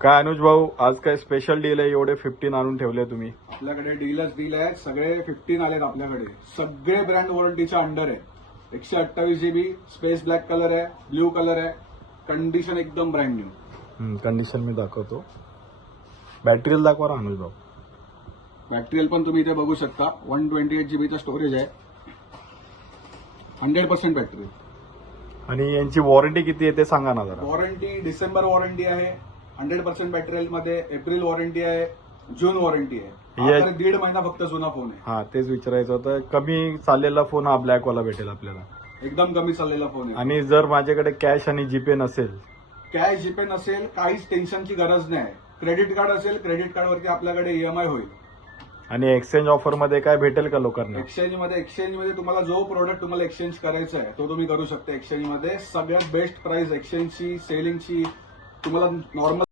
काय अनुज भाऊ, आज काय स्पेशल डील आहे? एवढे 15 आणून ठेवले तुम्ही. आपल्याकडे डील आहे. सगळे 15 आलेत आपल्याकडे. सगळे ब्रँड वॉरंटीच्या अंडर आहे. 128 GB स्पेस ब्लॅक कलर आहे, ब्ल्यू कलर आहे. कंडिशन एकदम ब्रँड न्यू. कंडिशन मी दाखवतो. बॅटरीला दाखवा ना अनुज भाऊ. मॅटेरियल पण तुम्ही इथे बघू शकता. 128 GB चा स्टोरेज आहे. 100% बॅटरी. आणि यांची वॉरंटी किती आहे ते सांगा ना जरा. वॉरंटी डिसेंबर वॉरंटी आहे. 100% मॅटेरियल मध्ये एप्रिल वॉरंटी आहे, जून वॉरंटी आहे. ये- आता 1.5 महिना फक्त जुना फोन आहे. हा, तेच विचारायचं होतं. कमी चाललेला फोन हा ब्लॅक वाला भेटेल आपल्याला. एकदम कमी चाललेला फोन आहे. आणि जर माझ्याकडे कॅश आणि जीपे नसेल, कॅश जीपे नसेल, काहीच टेन्शनची गरज नाही. क्रेडिट कार्ड असेल, क्रेडिट कार्डवरती आपल्याकडे ईएमआय होईल. आणि एक्सचेंज ऑफर मध्ये काय भेटेल का लोकांना? एक्सचेंज मध्ये तुम्हाला जो प्रोडक्ट तुम्हाला एक्सचेंज करायचा आहे तो तुम्ही करू शकता. एक्सचेंज मध्ये सगळ्यात बेस्ट प्राइस एक्सचेंजची, सेलिंगची. तुम्हाला नॉर्मल